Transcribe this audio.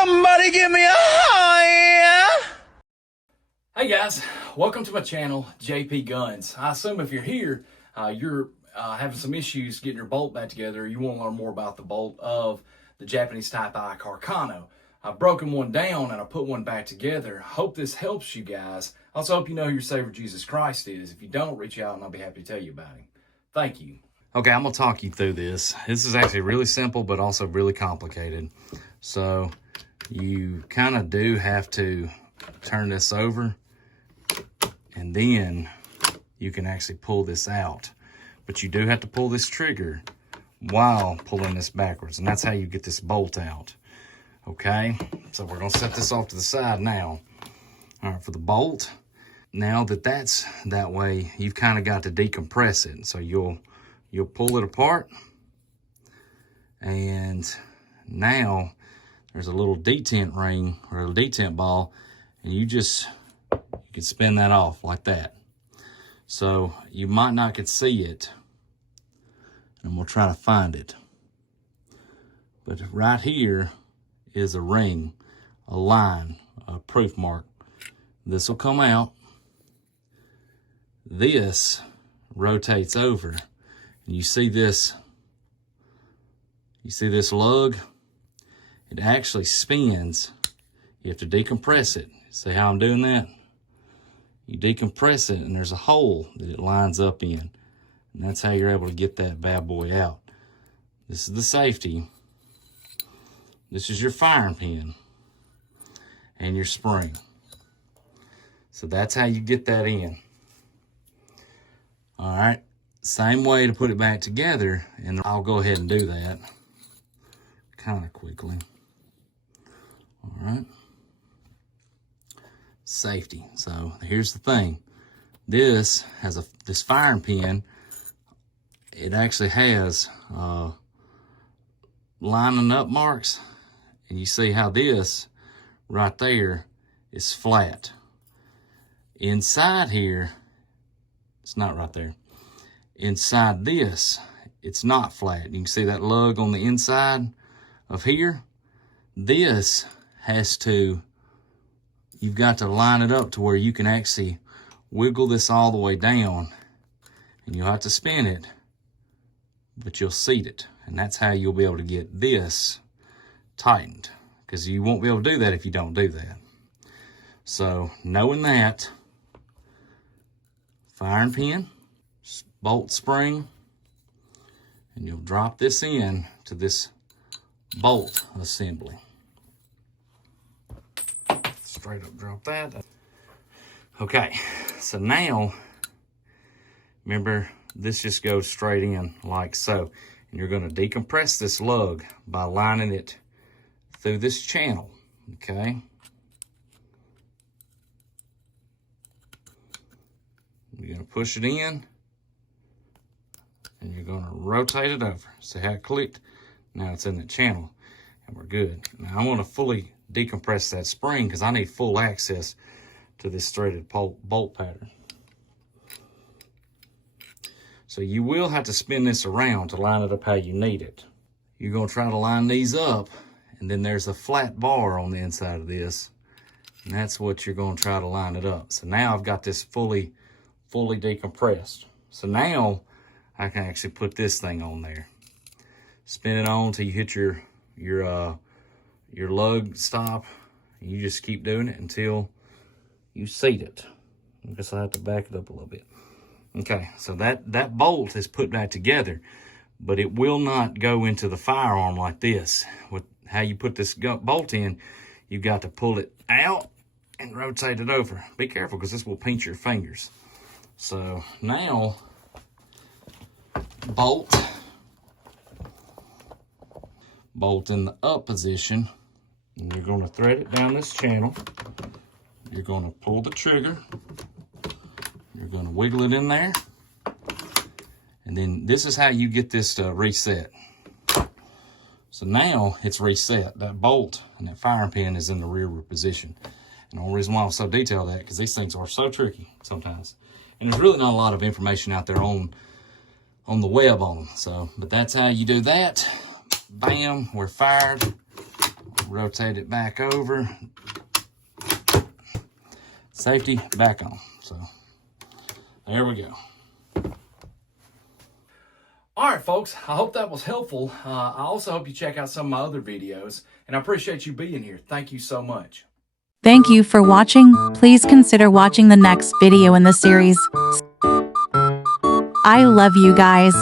Somebody give me a high. Hey guys, welcome to my channel, JP Guns. I assume if you're here, you're having some issues getting your bolt back together. You want to learn more about the bolt of the Japanese Type I Carcano. I've broken one down and I put one back together. Hope this helps you guys. Also hope you know who your Savior Jesus Christ is. If you don't, reach out and I'll be happy to tell you about him. Thank you. Okay, I'm going to talk you through this. This is actually really simple, but also really complicated. So you kind of do have to turn this over, and then you can actually pull this out. But you do have to pull this trigger while pulling this backwards, and that's how you get this bolt out. Okay, so we're gonna set this off to the side now. All right, for the bolt, now that's that way, you've kind of got to decompress it. So you'll pull it apart, and now there's a little detent ring or a detent ball, and you can spin that off like that. So you might not could see it, and we'll try to find it. But right here is a ring, a line, a proof mark. This will come out. This rotates over, and you see this lug? It actually spins. You have to decompress it. See how I'm doing that? You decompress it, and there's a hole that it lines up in. And that's how you're able to get that bad boy out. This is the safety. This is your firing pin and your spring. So that's how you get that in. All right, same way to put it back together, and I'll go ahead and do that kind of quickly. All right. Safety. So here's the thing. This has this firing pin. It actually has lining up marks, and you see how this right there is flat. Inside here, it's not right there. Inside this, it's not flat. You can see that lug on the inside of here. This has to, you've got to line it up to where you can actually wiggle this all the way down, and you'll have to spin it, but you'll seat it. And that's how you'll be able to get this tightened, because you won't be able to do that if you don't do that. So knowing that, firing pin, bolt spring, and you'll drop this in to this bolt assembly. Straight up drop that. Okay, so now, remember, this just goes straight in like so. And you're going to decompress this lug by lining it through this channel, okay? You're going to push it in, and you're going to rotate it over. See how it clicked? Now it's in the channel, and we're good. Now I want to fully decompress that spring because I need full access to this threaded bolt pattern. So you will have to spin this around to line it up how you need it. You're going to try to line these up, and then there's a flat bar on the inside of this, and that's what you're going to try to line it up. So now I've got this fully decompressed. So now I can actually put this thing on there. Spin it on till you hit your lug stop. You just keep doing it until you seat it. I guess I have to back it up a little bit. Okay, so that bolt is put back together, but it will not go into the firearm like this. With how you put this bolt in, you've got to pull it out and rotate it over. Be careful, because this will pinch your fingers. So now, bolt in the up position, and you're going to thread it down this channel. You're going to pull the trigger. You're going to wiggle it in there. And then this is how you get this to reset. So now it's reset. That bolt and that firing pin is in the rearward position. And the only reason why I'm so detailed that, because these things are so tricky sometimes. And there's really not a lot of information out there on the web on them. So, but that's how you do that. Bam, we're fired. rotate it back over. Safety back on. So there we go. All right, folks, I hope that was helpful. I also hope you check out some of my other videos, and I appreciate you being here. Thank you so much. Thank you for watching. Please consider watching the next video in the series. I love you guys.